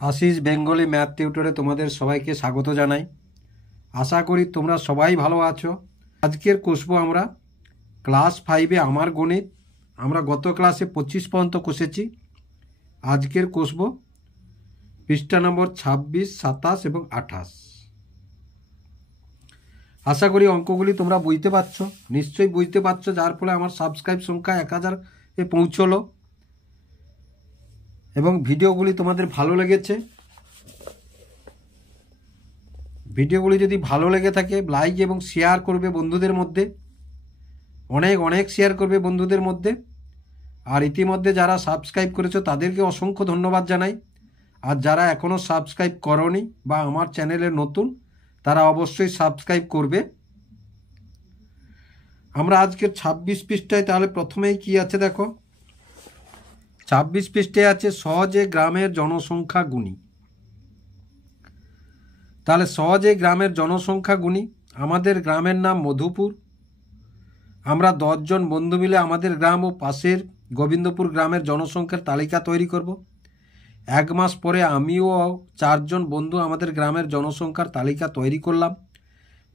Ashis Bengali math টিউটরে তোমাদের সবাইকে স্বাগত জানাই। আশা করি তোমরা সবাই ভালো আছো। আজকের কষবো আমরা ক্লাস 5-এ আমার গণিত। আমরা গত ক্লাসে 25 পর্যন্ত কষেছি। আজকের কষবো পৃষ্ঠা নম্বর 26, 27 এবং 28। আশা করি অঙ্কগুলি তোমরা বুঝতে পারছো, নিশ্চয়ই বুঝতে পারছো, যার ফলে আমার সাবস্ক্রাইব সংখ্যা 1000-এ পৌঁছলো এবং ভিডিওগুলি তোমাদের ভালো লেগেছে। ভিডিওগুলি যদি ভালো লেগে থাকে লাইক এবং শেয়ার করবে বন্ধুদের মধ্যে, অনেক অনেক শেয়ার করবে বন্ধুদের মধ্যে। আর ইতিমধ্যে যারা সাবস্ক্রাইব করেছো তাদেরকে অসংখ্য ধন্যবাদ জানাই। আর যারা এখনও সাবস্ক্রাইব করোনি বা আমার চ্যানেলে নতুন, তারা অবশ্যই সাবস্ক্রাইব করবে। আমরা আজকের 26 পৃষ্ঠায় তাহলে প্রথমেই কি আছে দেখো। 26 পৃষ্ঠায় আছে সহজে গ্রামের জনসংখ্যা গুণী। তাহলে সহজে গ্রামের জনসংখ্যা গুণী। আমাদের গ্রামের নাম মধুপুর। আমরা 10 জন বন্ধু মিলে আমাদের গ্রাম ও পাশের গোবিন্দপুর গ্রামের জনসংখ্যার তালিকা তৈরি করব। 1 মাস পরে আমিও 4 জন বন্ধু আমাদের গ্রামের জনসংখ্যার তালিকা তৈরি করলাম।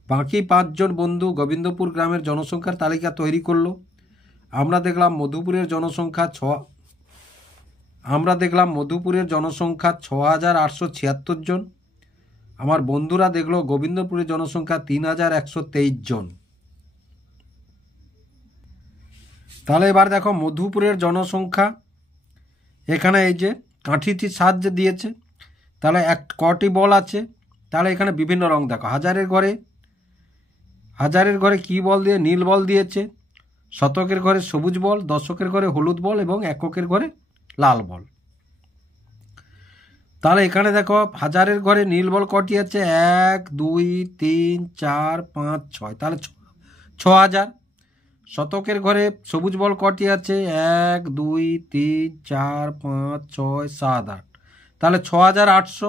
বাকি 5 জন বন্ধু গোবিন্দপুর গ্রামের জনসংখ্যার তালিকা তৈরি করলো। আমরা দেখলাম মধুপুরের জনসংখ্যা 6876 জন। আমার বন্ধুরা দেখলো গোবিন্দপুরের জনসংখ্যা 3123 জন। তাহলে এবার দেখো মধুপুরের জনসংখ্যা এখানে এই যে কাঠিটির সাহায্যে দিয়েছে। তাহলে কটি বল আছে, তাহলে এখানে বিভিন্ন রং দেখো। হাজারের ঘরে কি বল দিয়ে, নীল বল দিয়েছে। শতকের ঘরে সবুজ বল, দশকের ঘরে হলুদ বল এবং এককের ঘরে লাল বল। তাহলে এখানে দেখো হাজারের ঘরে নীল বল কটি আছে, 1 2 3 4 5 6, তাহলে 6000। শতকের ঘরে সবুজ বল কটি আছে, 1 2 3 4 5 6 7 8, তাহলে 6800।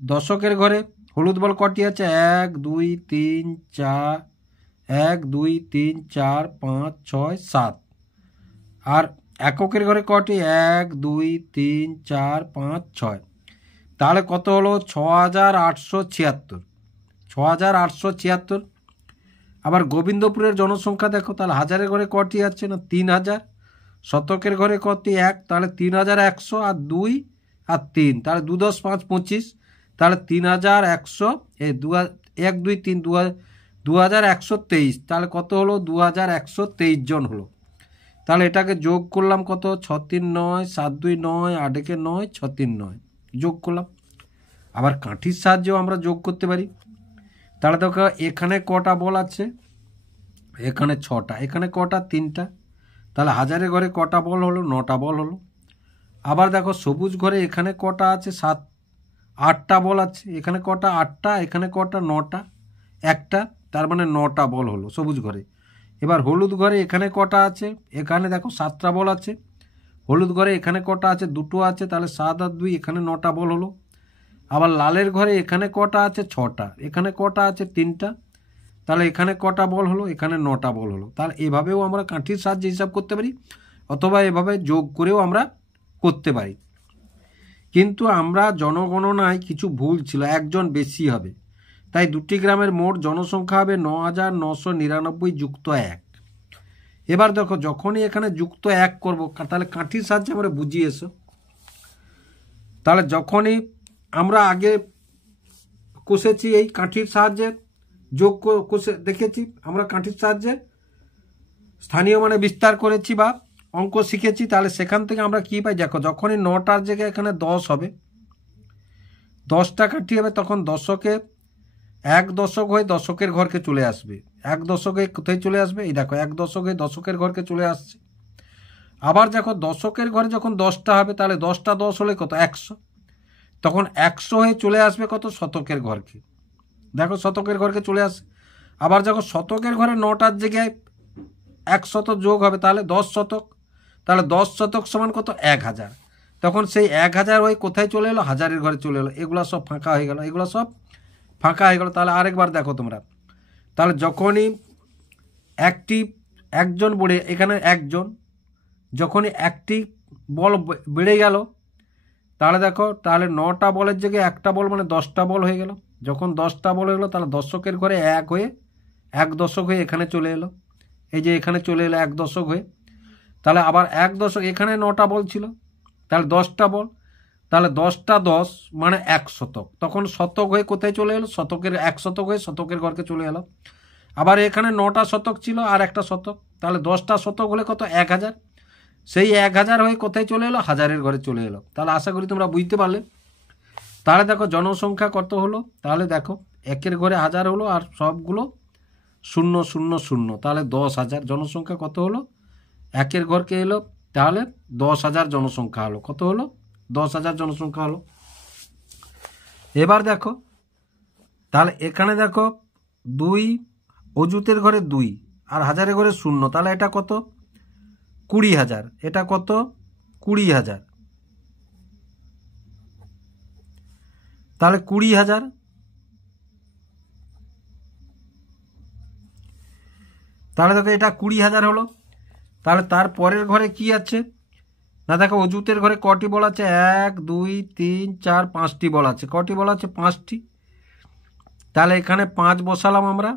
দশকের ঘরে হলুদ বল কটি আছে, 1 2 3 4 1 2 3 4 5 6 7। আর এককের ঘরে কটি, 1 2 3 4 5 6, তাহলে কত হলো, 6876। 6876। আবার গোবিন্দপুরের জনসংখ্যা দেখো, তাহলে হাজারের ঘরে কটি আছে না, 3000। শতকের ঘরে কটি, 1, তাহলে 3100, আর 2 আর 3, তাহলে 2 10 5 25, তাহলে 3100, 1 2 3 2123, তাহলে কত হলো, 2123 জন হলো। তাহলে এটাকে যোগ করলাম কত, 6 3 9 7 2 9 8 1 9 6 3 9 যোগ করলাম। আবার কাঠির সাহায্যেও আমরা যোগ করতে পারি। তাহলে দেখো এখানে কটা বল আছে, এখানে 6টা, এখানে কটা, 3টা। তাহলে হাজারের ঘরে কটা বল হলো, 9টা বল হলো। আবার দেখো সবুজ ঘরে এখানে কটা আছে, 8টা বল আছে। এখানে কটা, 8টা, এখানে কটা, 9টা, একটা, তার মানে 9টা বল হলো সবুজ ঘরে। এবার হলুদ ঘরে এখানে কটা আছে, এখানে দেখো 7টা বল আছে। হলুদ ঘরে এখানে কটা আছে, 2টো আছে, তাহলে 7 আর 2, এখানে 9টা বল হলো। আবার লালের ঘরে এখানে কটা আছে, 6টা, এখানে কটা আছে, 3টা, তাহলে এখানে কটা বল হলো, এখানে 9টা বল হলো। তাহলে এভাবেও আমরা কাঠির সাহায্যে হিসাব করতে পারি, অথবা এভাবে যোগ করেও আমরা করতে পারি। কিন্তু আমরা জনগণনায় কিছু ভুল ছিল, একজন বেশি হবে, তাই দুটি গ্রামের মোট জনসংখ্যা হবে 9999 যুক্ত 1। এবার দেখো যখনই এখানে যুক্ত 1 করব, তাহলে কাঠির সাহায্যে আমরা বুঝিয়ে এসো। তাহলে যখনই আমরা আগে কষেছি এই কাঠির সাহায্যে যোগ কষে দেখেছি, আমরা কাঠির সাহায্যে স্থানীয় মানে বিস্তার করেছি বা অঙ্ক শিখেছি, তাহলে সেখান থেকে আমরা কি পাই দেখো, যখনই 9টার জায়গায় এখানে 10 হবে, 10টা কাঠি হবে, তখন দশকে 1 দশক হয়ে দশকের ঘরকে চলে আসবে। 1 দশকে কোথায় চলে আসবে, এই দেখো 1 দশকে দশকের ঘরকে চলে আসছে। আবার দেখো দশকের ঘরে যখন 10টা হবে, তাহলে 10টা 10 হলে কত, 100, তখন 100 হয়ে চলে আসবে কত, শতকের ঘরকে। দেখো শতকের ঘরকে চলে আসে। আবার যখন শতকের ঘরে 9টার জায়গায় 100 যোগ হবে, তাহলে 10 শতক, তাহলে 10 শতক সমান কত, 1000, তখন সেই 1000 হয়ে কোথায় চলে এলো, হাজারের ঘরে চলে এলো। এগুলো সব ফাঁকা হয়ে গেল, এগুলো সব ফাঁকা হয়ে গেল। তাহলে আরেকবার দেখো তোমরা, তাহলে যখনই একজন বেড়ে, এখানে একজন, যখনই একটি বল বেড়ে গেল, তাহলে দেখো, তাহলে 9টা বলের জায়গায় একটা বল মানে 10টা বল হয়ে গেল। যখন 10টা বল হয়ে গেলো তাহলে দশকের ঘরে এক দশক হয়ে এখানে চলে এলো। এই যে এখানে চলে এলো 1 দশক হয়ে। তাহলে আবার 1 দশক, এখানে 9টা বল ছিল, তাহলে 10টা বল, তাহলে 10টা 10 মানে 1 শতক। তখন শতক হয়ে কোথায় চলে এলো? শতকের 1 শতক হয়ে শতকের ঘরকে চলে এলো। আবার এখানে 9টা শতক ছিল আর একটা শতক, তাহলে 10টা শতক হলে কত? 1000। সেই 1000 হয়ে কোথায় চলে এলো? হাজারের ঘরে চলে এলো। তাহলে আশা করি তোমরা বুঝতে পারলে। তাহলে দেখো জনসংখ্যা কত হলো, তাহলে দেখো 1-এর ঘরে 1000 হলো আর সবগুলো 0 0 0, তাহলে 10,000। জনসংখ্যা কত হলো? 1-এর ঘরকে এলো, তাহলে 10,000 জনসংখ্যা হলো। কত হলো? 10,000 জনসংখ্যা হলো। এবার দেখো, তাহলে এখানে দেখো 2 অযুতের ঘরে 2 আর হাজারের ঘরে 0, তাহলে এটা কত? 20,000। এটা কত? 20,000। তাহলে 20,000। তাহলে দেখো এটা 20,000 হলো। তাহলে তার পরের ঘরে কি আছে না, দেখো অযুতের ঘরে কটি বল আছে? 1 2 3 4 5টি বল আছে। কটি বল আছে? 5টি। তাহলে এখানে 5 বসালাম আমরা,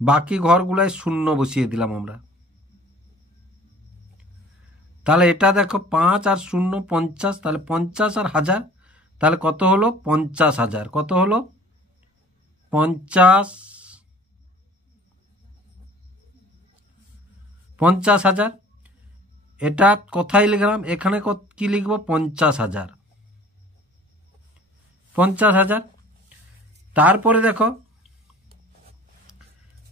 বাকি ঘরগুলায় 0 বসিয়ে দিলাম আমরা। তাহলে এটা দেখো 5 আর 0 50, তাহলে 50 আর 1000, তাহলে কত হলো? 50,000। কত হলো? 50,000। এটা কোথায় লিখলাম? এখানে কি লিখবো? 50,000। 50,000। তারপরে দেখো,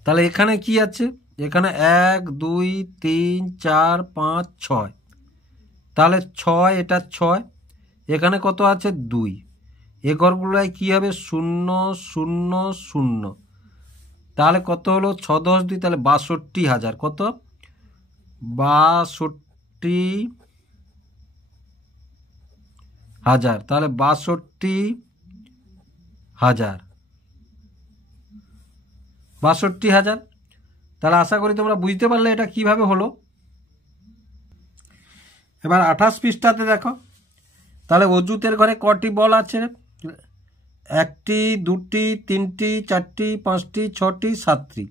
তাহলে এখানে কি আছে? এখানে 1 2 3 4 5 6, তাহলে 6, এটা 6। এখানে কত আছে? 2। এ ঘরগুলোয় কি হবে? 0 0 0, তাহলে কত হলো? 6 10 2, তাহলে 62,000। কত? 62,000। তাহলে 62,000। 62,000। তাহলে আশা করি তোমরা বুঝতে পারলে এটা কিভাবে হলো। এবার 28 পৃষ্ঠাতে দেখো, তাহলে অযুতের ঘরে কটি বল আছে? 1টি 2টি 3টি 4টি 5টি 6টি 7টি।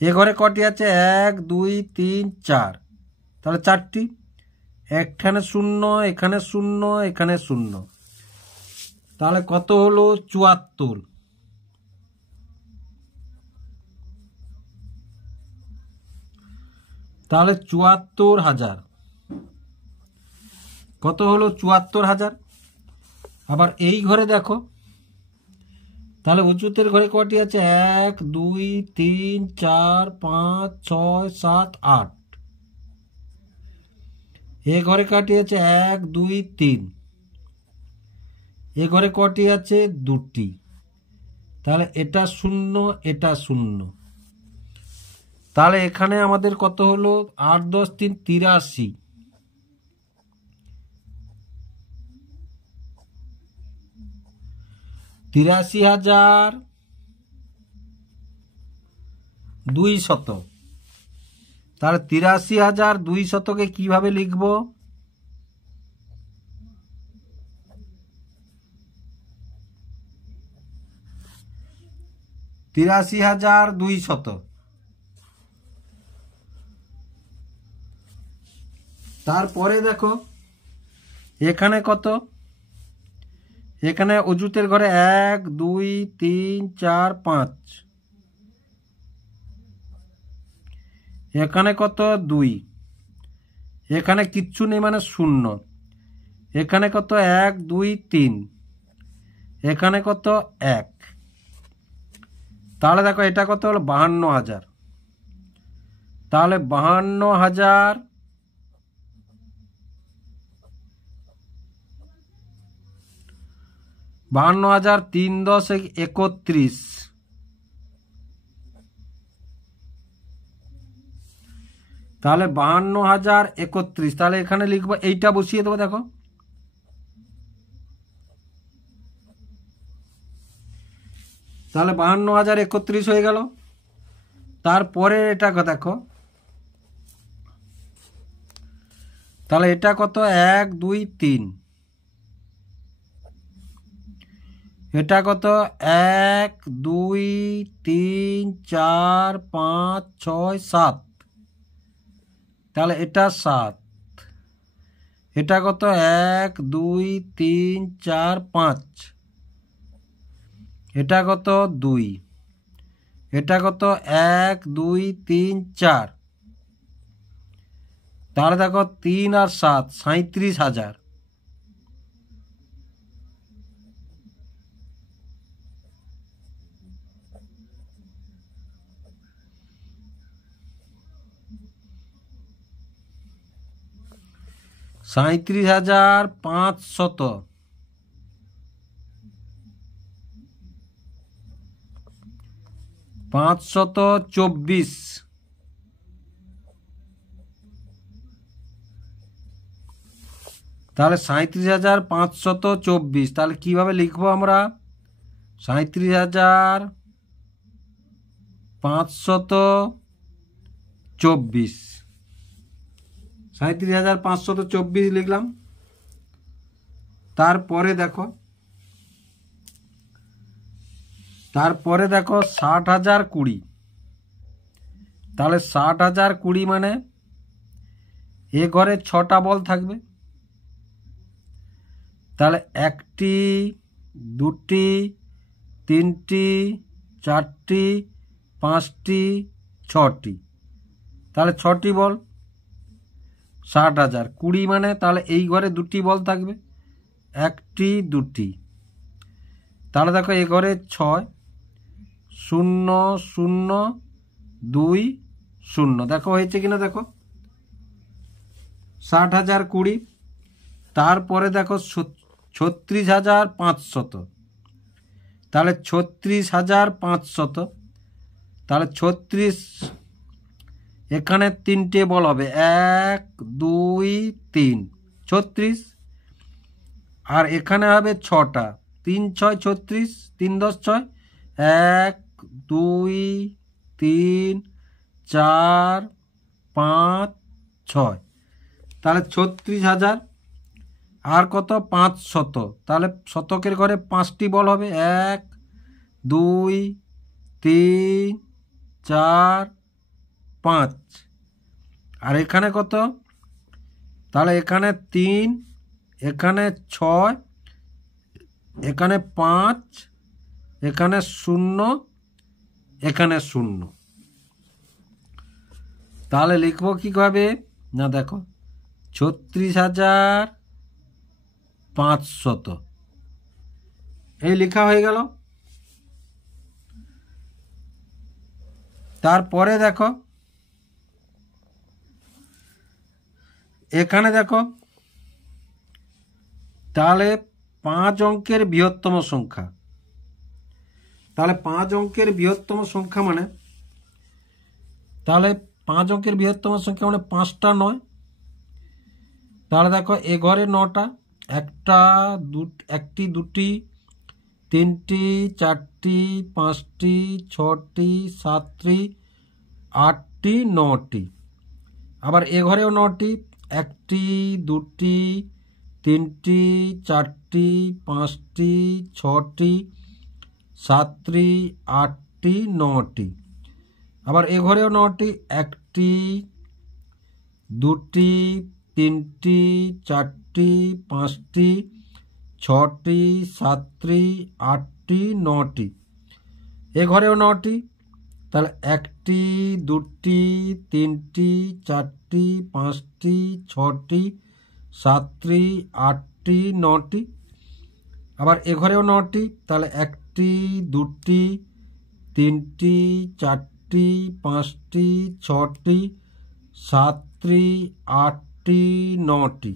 এ ঘরে কটি আছে? 1 2 3 4, তাহলে 4টি। এখানে 0, এখানে 0, এখানে 0, তাহলে কত হলো? 74। তাহলে 74,000। কত হলো? 74,000। আবার এই ঘরে দেখো, তাহলে অযুতের ঘরে কটি আছে? 1 2 3 4 5 6 7 8। এ ঘরে কটি আছে? 1 2 3। এ ঘরে কটি আছে? 2টি। তাহলে এটা 0, এটা 0, তাহলে এখানে আমাদের কত হলো? 8 10 3 83। 83,200। তাহলে 83,200কে কিভাবে লিখব? (83,200) তারপরে দেখো এখানে কত? এখানে অযুতের ঘরে 1 2 3 4 5, এখানে কত? 2। এখানে কিচ্ছু নেই মানে 0। এখানে কত? 1 2 3। এখানে কত? 1। তাহলে দেখো এটা কত হলো? 52,000। তাহলে 52,000 3 10 31। তাহলে 52,031। তাহলে এখানে লিখবো, এইটা বসিয়ে দেবো। দেখো তাহলে 52,031 হয়ে গেল। তারপরে এটা দেখো, তাহলে এটা কত 1 2 3, এটা কত 1 2 3 4 5 6 7, তাহলে এটা 7, এটা কত 1 2 3 4 5, এটা কত 2, এটা কত 1 2 3 4, তাহলে দেখো 3 আর 7 37,000। $37,500, $524, তাহলে 37,524। তাহলে কিভাবে লিখবো আমরা? 37,524, 37,524 লিখলাম। তারপরে দেখো 60,020, তাহলে 60,020 মানে এ ঘরে 6টা বল থাকবে, তাহলে 1টি 2টি 3টি 4টি 5টি 6টি, তাহলে 6টি বল 60,020 মানে তাহলে এই ঘরে 2টি বল থাকবে, 1টি 2টি, তাহলে দেখো এই ঘরে 6 0 0 2 0, দেখো হয়েছে কিনা দেখো 60,020। তারপরে দেখো 36,500, তাহলে 36,500, তাহলে 36, এখানে 3টে বল হবে 1 2 3, 36, আর এখানে হবে 6টা, 3 6 36, 3 10 6, 1 2 3 4 5 6, তাহলে 36,000। আর কত 500, তাহলে শতকের ঘরে 5টি বল হবে 1 2 3 4 5, আর এখানে কত, তাহলে এখানে 3, এখানে 6, এখানে 5, এখানে 0, এখানে 0, তাহলে লিখবো কিভাবে না দেখো 36,500, এই লেখা হয়ে গেল। তারপরে দেখো এখানে দেখো, তাহলে 5 অঙ্কের বৃহত্তম সংখ্যা, তাহলে 5 অঙ্কের বৃহত্তম সংখ্যা মানে, তাহলে 5 অঙ্কের বৃহত্তম সংখ্যা মানে 5টা 9, তাহলে দেখো এ ঘরে 9টা, 1টি 2টি 3টি 4টি 5টি 6টি 7টি 8টি 9টি, আবার এ ঘরেও 9টি, 1টি 2টি 3টি 4টি 5টি 6টি 7টি 8টি 9টি, আবার এ ঘরেও 9টি, 1টি 2টি 3টি 4টি 5টি 6টি 7টি 8টি 9টি, এ ঘরেও 9টি, তাহলে 1টি 2টি 3টি 4টি 5টি 6টি 7টি 8টি 9টি, আবার এ ঘরেও 9টি, তাহলে 1টি 2টি 3টি 4টি 5টি 6টি 7টি 8টি 9টি,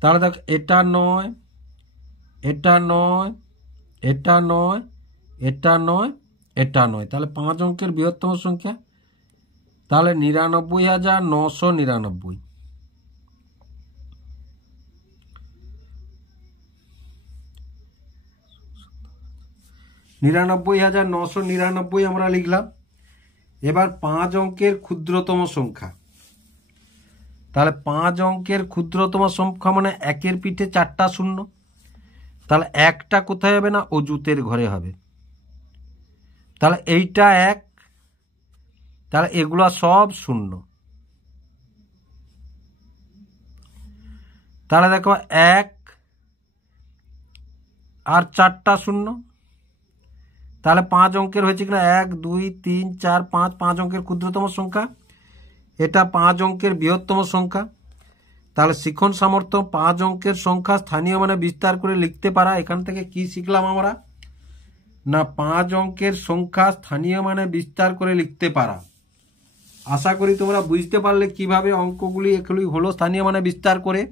তাহলে দেখ এটা 9, এটা 9, এটা 9, এটা 9, এটা 9, তাহলে 5 অঙ্কের বৃহত্তম সংখ্যা, তাহলে 99,999, 99,999 আমরা লিখলাম। এবার 5 অঙ্কের ক্ষুদ্রতম সংখ্যা, তাহলে 5 অঙ্কের ক্ষুদ্রতম সংখ্যা মানে 1-এর পিঠে 4টা শূন্য। তাহলে 1টা কোথায় হবে না, অযুতের ঘরে হবে। তাহলে এইটা 1, তাহলে এগুলো সব শূন্য। তাহলে দেখো 1 আর 4টা শূন্য, তাহলে 5 অঙ্কের হয়েছে কিনা 1 2 3 4 5, 5 অঙ্কের ক্ষুদ্রতম সংখ্যা, এটা 5 অঙ্কের বৃহত্তম সংখ্যা। তাহলে শিখন সামর্থ্য 5 অঙ্কের সংখ্যা স্থানীয় মানে বিস্তার করে লিখতে পারা। এখান থেকে কি শিখলাম আমরা না, 5 অঙ্কের সংখ্যা স্থানীয় মানে বিস্তার করে লিখতে পারা। আশা করি তোমরা বুঝতে পারলে কিভাবে অঙ্কগুলি এগুলি হলো স্থানীয় মানে বিস্তার করে।